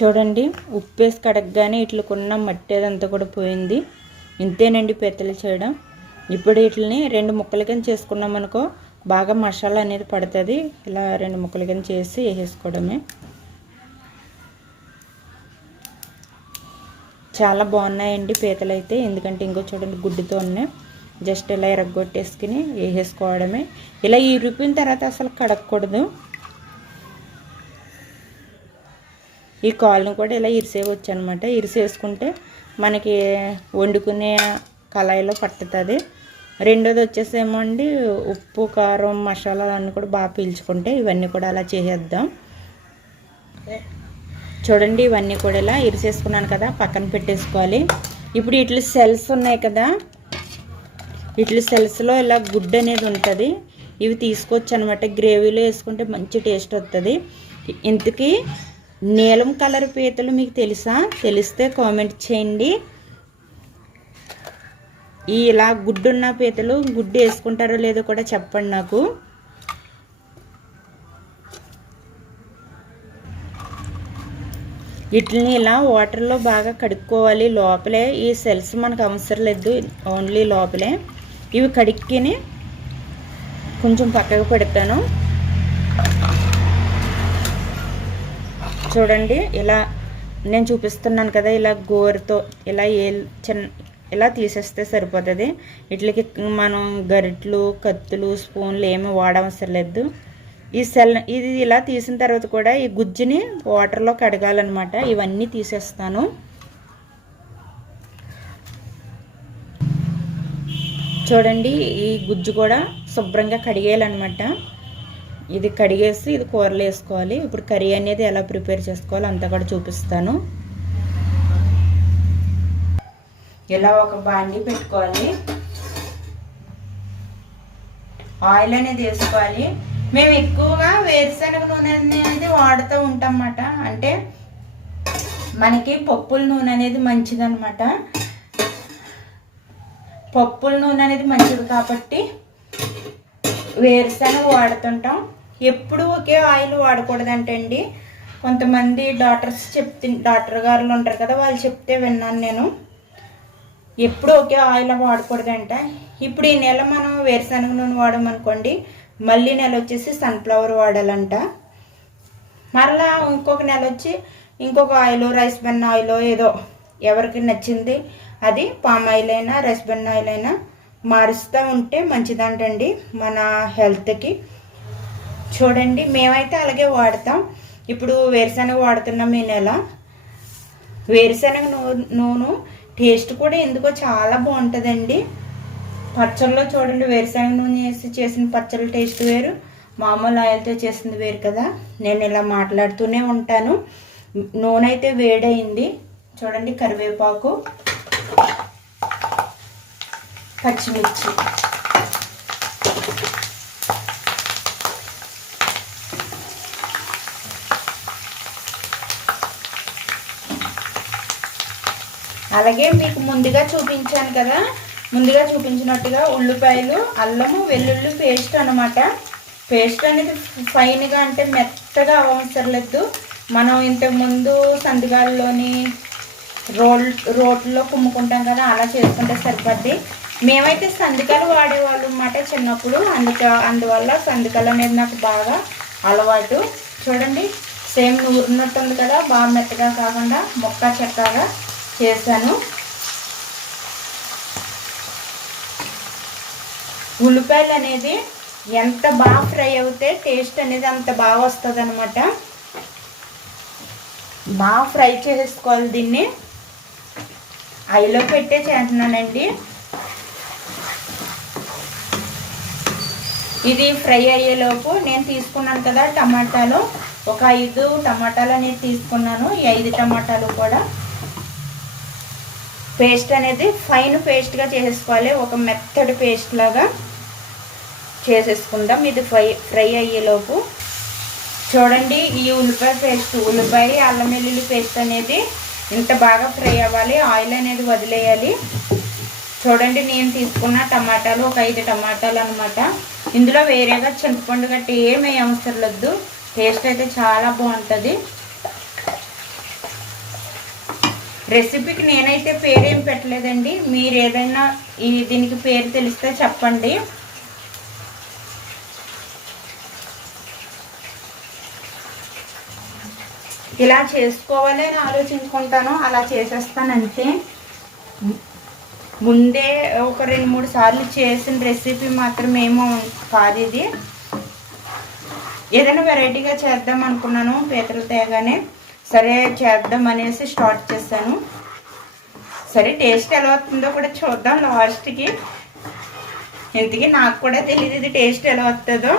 చూడండి, ఉప్పు వేసి కడగగానే ఇట్లకున్న మట్టి అదంతా కూడా పోయింది. ఇంతేనండి పీతలు చేయడం. ఇప్పుడు వీటిని 2 ముక్కల కింద చేసుకున్నాం అనుకో, బాగా మసాలా అనేది పడుతుంది. ఇలా 2 ముక్కల కింద చేసి వేసేసుకోవడమే. చాలా బాగున్నాయండి పీతలు అయితే. ఎందుకంటే ఇంకో చూడండి గుడ్డుతో ఉన్నాయి. జస్ట్ ఇలా ఎరగొట్టేసుకుని వేసేసుకోవడమే. ఇలా ఇరిపిన తర్వాత అసలు కడగకూడదు. ఈ కాళ్ళను కూడా ఇలా ఇరిసేయవచ్చు అనమాట. ఇరిసేసుకుంటే మనకి వండుకునే కళాయిలో పట్టుతుంది. రెండోది వచ్చేసేమో అండి, ఉప్పు కారం మసాలాలు అన్నీ కూడా బాగా పీల్చుకుంటే ఇవన్నీ కూడా అలా చేసేద్దాం. చూడండి, ఇవన్నీ కూడా ఇలా ఇరిసేసుకున్నాను కదా, పక్కన పెట్టేసుకోవాలి. ఇప్పుడు ఇట్లా సెల్స్ ఉన్నాయి కదా, ఇట్లా సెల్స్లో ఇలా గుడ్డు అనేది ఉంటుంది. ఇవి తీసుకోవచ్చు అనమాట. గ్రేవీలో వేసుకుంటే మంచి టేస్ట్ వస్తుంది. ఇంతకీ నీలం కలర్ పీతలు మీకు తెలుసా? తెలిస్తే కామెంట్ చేయండి. ఇలా గుడ్డున్న పీతలు గుడ్డు వేసుకుంటారో లేదో కూడా చెప్పండి నాకు. వీటిని ఇలా వాటర్లో బాగా కడుక్కోవాలి. లోపలే ఈ సెల్స్ మనకు అవసరం లేదు, ఓన్లీ లోపలే. ఇవి కడిక్కిని కొంచెం పక్కకు పెడతాను. చూడండి, ఇలా నేను చూపిస్తున్నాను కదా, ఇలా గోరుతో ఇలా ఇలా తీసేస్తే సరిపోతుంది. వీటికి మనం గరిట్లు, కత్తులు, స్పూన్లు ఏమీ వాడవసరం లేదు. ఇది ఇలా తీసిన తర్వాత కూడా ఈ గుజ్జుని వాటర్లో కడగాలన్నమాట. ఇవన్నీ తీసేస్తాను. చూడండి, ఈ గుజ్జు కూడా శుభ్రంగా కడిగేయాలన్నమాట. ఇది కడిగేసి ఇది కూరలో వేసుకోవాలి. ఇప్పుడు కర్రీ అనేది ఎలా ప్రిపేర్ చేసుకోవాలో అంతా కూడా చూపిస్తాను. ఇలా ఒక బాండీ పెట్టుకోవాలి. ఆయిల్ అనేది వేసుకోవాలి. మేము ఎక్కువగా వేరుశనగ నూనె అనేది వాడుతూ ఉంటాం అన్నమాట. అంటే మనకి పప్పుల నూనె అనేది మంచిదన్నమాట. పప్పుల నూనె అనేది మంచిది కాబట్టి వేరుశనగ వాడుతుంటాం. ఎప్పుడు ఒకే ఆయిల్ వాడకూడదంటే అండి, కొంతమంది డాక్టర్ గారులు ఉంటారు కదా, వాళ్ళు చెప్తే విన్నాను నేను. ఎప్పుడు ఒకే ఆయిల్ వాడకూడదంట. ఇప్పుడు ఈ నెల మనం వేరుశనగ నూనె వాడమనుకోండి, మళ్ళీ నెల వచ్చేసి సన్ఫ్లవర్ వాడాలంట. మరలా ఇంకొక నెల వచ్చి ఇంకొక ఆయిల్, రైస్ బెన్ ఆయిల్, ఏదో ఎవరికి నచ్చింది అది పామ్ ఆయిల్ అయినా రైస్ బెన్ ఆయిల్ అయినా మారుస్తూ ఉంటే మంచిదంటండి మన హెల్త్కి. చూడండి, మేమైతే అలాగే వాడతాం. ఇప్పుడు వేరుశనగ వాడుతున్నాం ఈ నెల. వేరుశనగ నూనె టేస్ట్ కూడా ఎందుకో చాలా బాగుంటుందండి. పచ్చళ్ళలో చూడండి, వేరుశనగ నూనె వేసి చేసిన పచ్చళ్ళ టేస్ట్ వేరు, మామూలు ఆయిల్తో చేసింది వేరు కదా. నేను ఇలా మాట్లాడుతూనే ఉంటాను. నూనె అయితే వేడైంది. చూడండి, కరివేపాకు, పచ్చిమిర్చి, అలాగే మీకు ముందుగా చూపించాను కదా, ముందుగా చూపించినట్టుగా ఉల్లిపాయలు, అల్లము, వెల్లుల్లి పేస్ట్ అనమాట. పేస్ట్ అనేది ఫైన్గా అంటే మెత్తగా అవసరం లేదు. మనం ఇంతకుముందు సందుగాల్లోని రోట్లో కుమ్ముకుంటాం కదా, అలా చేసుకుంటే సరిపోద్ది. మేమైతే సందికాలు వాడేవాళ్ళు అన్నమాట చిన్నప్పుడు. అందువల్ల సందికాలు అనేది నాకు బాగా అలవాటు. చూడండి, సేమ్ నూరినట్టు ఉంది కదా, బాగా మెత్తగా కాకుండా మొక్క చెక్కగా చేశాను. ఉల్లిపాయలు అనేది ఎంత బాగా ఫ్రై అవుతే టేస్ట్ అనేది అంత బాగా వస్తుంది అనమాట. బాగా ఫ్రై చేసుకోవాలి. దీన్ని ఆయిల్లో పెట్టే చేస్తున్నానండి. ఇది ఫ్రై అయ్యేలోపు నేను తీసుకున్నాను కదా టమాటాలు, ఒక 5 టమాటాలు అనేది తీసుకున్నాను. ఈ 5 టమాటాలు కూడా పేస్ట్ అనేది ఫైన్ పేస్ట్గా చేసేసుకోవాలి. ఒక మెత్తడి పేస్ట్ లాగా చేసేసుకుందాం. ఇది ఫ్రై అయ్యేలోపు చూడండి, ఈ ఉల్లిపాయ పేస్ట్, ఉల్లిపాయ అల్లం వెల్లుల్లి పేస్ట్ అనేది ఇంత బాగా ఫ్రై అవ్వాలి. ఆయిల్ అనేది వదిలేయాలి. చూడండి, నేను తీసుకున్న టమాటాలు ఒక 5 టమాటాలు అనమాట. ఇందులో వేరేగా చింతపండు గట్టి ఏమీ అవసరం లేదు. టేస్ట్ అయితే చాలా బాగుంటుంది. రెసిపీకి నేనైతే పేరేం పెట్టలేదండి, మీరు ఏదైనా దీనికి పేరు తెలిస్తే చెప్పండి. ఇలా చేసుకోవాలి అని ఆలోచించుకుంటాను, అలా చేసేస్తాను అంతే. ముందే ఒక 2-3 సార్లు చేసిన రెసిపీ మాత్రం ఏమో కాదు ఇది. ఏదైనా వెరైటీగా చేద్దాం అనుకున్నాను పీతలు తేగానే, సరే చేద్దాం అనేసి స్టార్ట్ చేశాను. సరే టేస్ట్ ఎలా వస్తుందో కూడా చూద్దాం లాస్ట్కి. ఇంతకీ నాకు కూడా తెలియదు ఇది టేస్ట్ ఎలా వస్తుందో.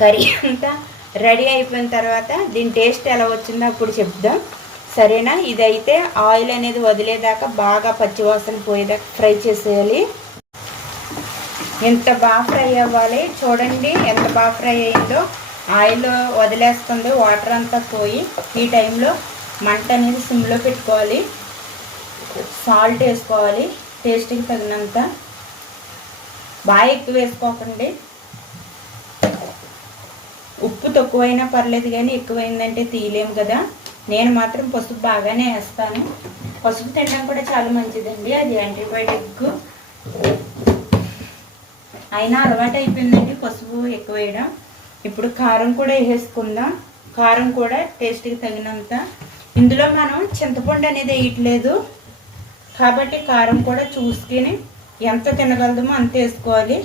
కర్రీ అంతా రెడీ అయిపోయిన తర్వాత దీని టేస్ట్ ఎలా వచ్చిందో అప్పుడు చెప్దాం, సరేనా? ఇదైతే ఆయిల్ అనేది వదిలేదాకా బాగా పచ్చివాసన పోయేదాకా ఫ్రై చేసేయాలి. ఎంత బాగా ఫ్రై అవ్వాలి చూడండి, ఎంత బాగా ఫ్రై అయిందో. ఆయిల్ వదిలేస్తుంది, వాటర్ అంతా పోయి. ఈ టైంలో మంట అనేది సిమ్లో పెట్టుకోవాలి. సాల్ట్ వేసుకోవాలి టేస్ట్కి తగినంత, బాగా ఎక్కువ వేసుకోకండి. ఉప్పు తక్కువైనా పర్లేదు, కానీ ఎక్కువైందంటే తీయలేము కదా. నేను మాత్రం పసుపు బాగానే వేస్తాను. పసుపు తినడం కూడా చాలా మంచిదండి, అది యాంటీబయాటిక్. అయినా అలవాటు అయిపోయిందండి పసుపు ఎక్కువ వేయడం. ఇప్పుడు కారం కూడా వేసేసుకుందాం. కారం కూడా టేస్ట్కి తగినంత. ఇందులో మనం చింతపండు అనేది వేయట్లేదు కాబట్టి కారం కూడా చూసుకొని ఎంత తినగలదామో అంత వేసుకోవాలి.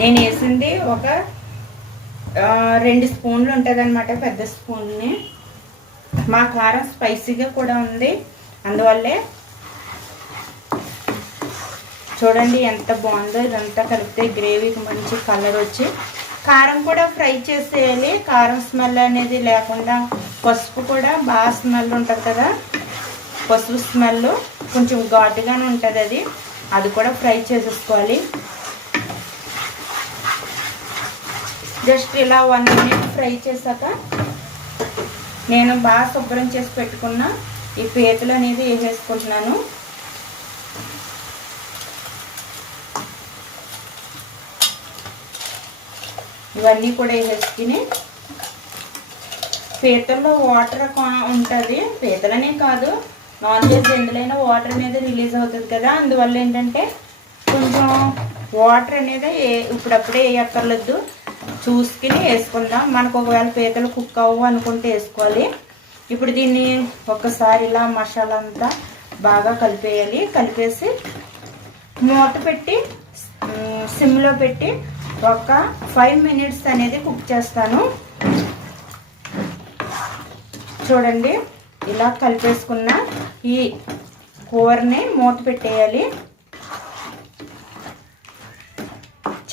నేను వేసింది ఒక 2 స్పూన్లు ఉంటుంది అనమాట, పెద్ద స్పూన్ని. మా కారం స్పైసీగా కూడా ఉంది, అందువల్లే. చూడండి ఎంత బాగుందో. ఇదంతా కలిపితే గ్రేవీకి మంచి కలర్ వచ్చి, కారం కూడా ఫ్రై చేసేయాలి, కారం స్మెల్ అనేది లేకుండా. పసుపు కూడా బాగా స్మెల్ ఉంటుంది కదా, పసుపు స్మెల్ కొంచెం ఘాటుగానే ఉంటుంది, అది కూడా ఫ్రై చేసేసుకోవాలి. జస్ట్ ఇలా 1 మినిట్ ఫ్రై చేశాక నేను బాగా శుభ్రం చేసి పెట్టుకున్న ఈ పీతలు అనేది వేసేసుకుంటున్నాను. ఇవన్నీ కూడా వేసేసుకుని, పీతల్లో వాటర్ ఉంటుంది, పీతలనే కాదు నాన్ వెజ్ ఎందులైనా వాటర్ అనేది రిలీజ్ అవుతుంది కదా. అందువల్ల ఏంటంటే కొంచెం వాటర్ అనేది ఇప్పుడప్పుడే వేయక్కర్లేదు, చూసుకుని వేసుకుందాం. మనకు ఒకవేళ పీతలు కుక్ అవ్వు అనుకుంటే వేసుకోవాలి. ఇప్పుడు దీన్ని ఒకసారి ఇలా మసాలా అంతా బాగా కలిపేయాలి. కలిపేసి మూత పెట్టి సిమ్లో పెట్టి ఒక 5 మినిట్స్ అనేది కుక్ చేస్తాను. చూడండి ఇలా కలిపేసుకున్న ఈ కూరని మూత పెట్టేయాలి.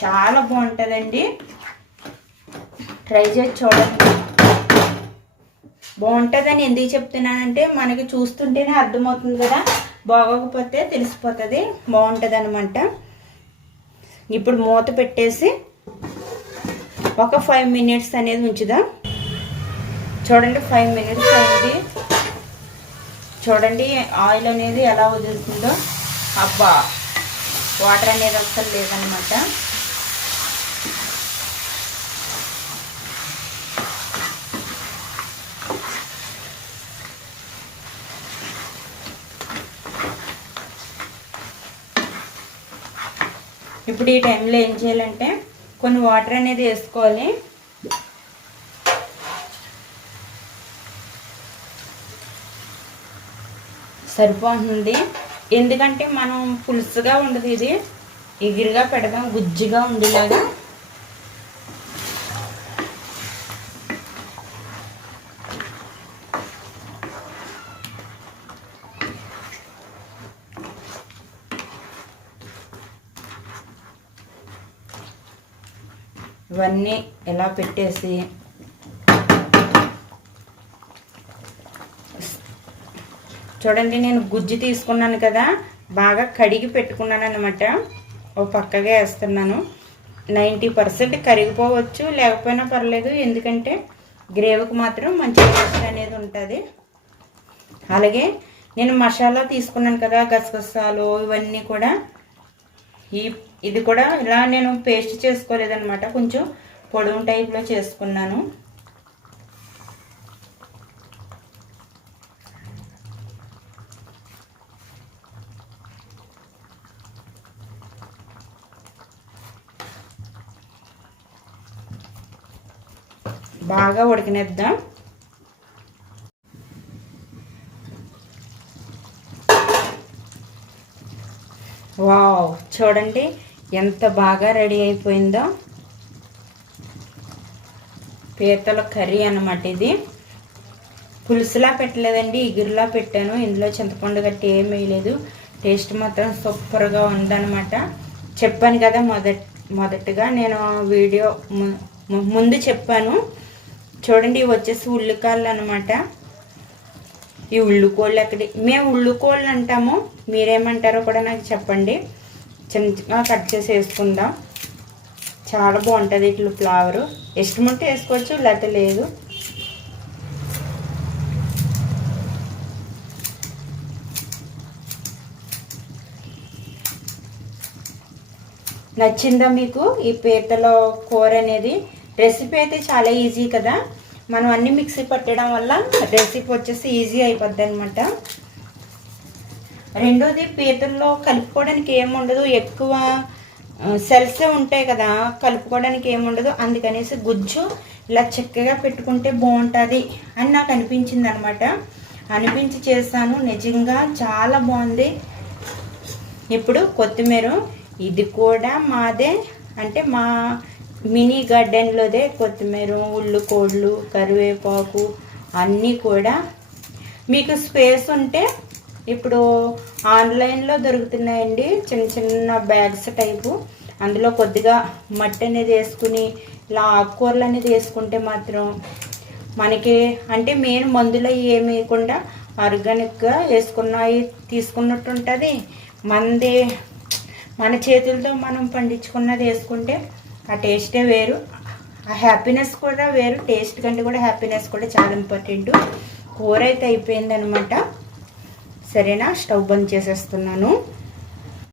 చాలా బాగుంటుందండి, ట్రై చేసి చూడండి. బాగుంటుందని ఎందుకు చెప్తున్నానంటే మనకి చూస్తుంటేనే అర్థమవుతుంది కదా, బాగోకపోతే తెలిసిపోతుంది. బాగుంటుంది అనమాట. ఇప్పుడు మూత పెట్టేసి ఒక 5 మినిట్స్ అనేది ఉంచుదాం. చూడండి 5 మినిట్స్ అయింది. చూడండి ఆయిల్ అనేది ఎలా వదులుతుందో. అబ్బా, వాటర్ అనేది అస్సలు లేదనమాట. ఇప్పుడు ఈ టైంలో ఏం చేయాలంటే కొన్ని వాటర్ అనేది వేసుకోవాలి. సరిపోతుంది, ఎందుకంటే మనం పులుసుగా ఉండదు, ఇది ఎగిరిగా పెడదాం, గుజ్జుగా ఉండేలాగా. ఇవన్నీ ఎలా పెట్టేసి చూడండి, నేను గుజ్జు తీసుకున్నాను కదా, బాగా కడిగి పెట్టుకున్నాను అన్నమాట. ఓ పక్కగా వేస్తున్నాను. 90% కరిగిపోవచ్చు, లేకపోయినా పర్లేదు, ఎందుకంటే గ్రేవీకి మాత్రం మంచి టేస్ట్ అనేది ఉంటుంది. అలాగే నేను మసాలా తీసుకున్నాను కదా, గసగసాలు ఇవన్నీ కూడా, ఇది కూడా ఇలా నేను పేస్ట్ చేసుకోలేదన్నమాట, కొంచెం పొడుము టైప్లో చేసుకున్నాను. బాగా ఉడకనిద్దాం. వావ్, చూడండి ఎంత బాగా రెడీ అయిపోయిందో. పీతల కర్రీ అన్నమాట. ఇది పులుసులా పెట్టలేదండి, ఇగురులా పెట్టాను. ఇందులో చింతపండు గట్టి ఏం వేయలేదు. టేస్ట్ మాత్రం సూపర్గా ఉందన్నమాట. చెప్పాను కదా మొదటగా నేను వీడియో ముందు చెప్పాను. చూడండి ఇవి వచ్చేసి ఉల్లికాయలు అనమాట. ఈ ఉల్లికోళ్ళు మేము ఉల్లికోళ్ళు అంటాము, మీరేమంటారో కూడా నాకు చెప్పండి. చిన్నగా కట్ చేసి వేసుకుందాం. చాలా బాగుంటుంది ఇట్లా ఫ్లేవరు. ఇష్టమంటే వేసుకోవచ్చు, లేకపోతే లేదు. నచ్చిందా మీకు ఈ పీతల కూర అనేది? రెసిపీ అయితే చాలా ఈజీ కదా. మనం అన్ని మిక్సీ పట్టడం వల్ల రెసిపీ వచ్చేసి ఈజీ అయిపోద్ది అనమాట. రెండోది, పీతల్లో కలుపుకోవడానికి ఏముండదు, ఎక్కువ సెల్సే ఉంటాయి కదా, కలుపుకోవడానికి ఏముండదు. అందుకనేసి గుజ్జు ఇలా చక్కగా పెట్టుకుంటే బాగుంటుంది అని నాకు అనిపించింది అనమాట. అనిపించి చేస్తాను. నిజంగా చాలా బాగుంది. ఇప్పుడు కొత్తిమీర, ఇది కూడా మాదే, అంటే మా మినీ గార్డెన్లోదే. కొత్తిమీర, ఉల్లికోళ్ళు, కరివేపాకు అన్నీ కూడా. మీకు స్పేస్ ఉంటే ఇప్పుడు ఆన్లైన్లో దొరుకుతున్నాయండి చిన్న చిన్న బ్యాగ్స్ టైపు. అందులో కొద్దిగా మట్టి అనేది వేసుకుని ఇలా ఆకుకూరలు అనేది వేసుకుంటే మాత్రం మనకి అంటే మెయిన్ మందులు ఏమి వేయకుండా ఆర్గానిక్గా వేసుకున్నవి తీసుకున్నట్టు ఉంటుంది. మన చేతులతో మనం పండించుకున్నది వేసుకుంటే ఆ టేస్టే వేరు, ఆ హ్యాపీనెస్ కూడా వేరు. టేస్ట్ కంటే కూడా హ్యాపీనెస్ కూడా చాలా ఇంపార్టెంట్. కూర అయితే అయిపోయిందనమాట. సరేనా, స్టవ్ బంద్ చేసేస్తున్నాను.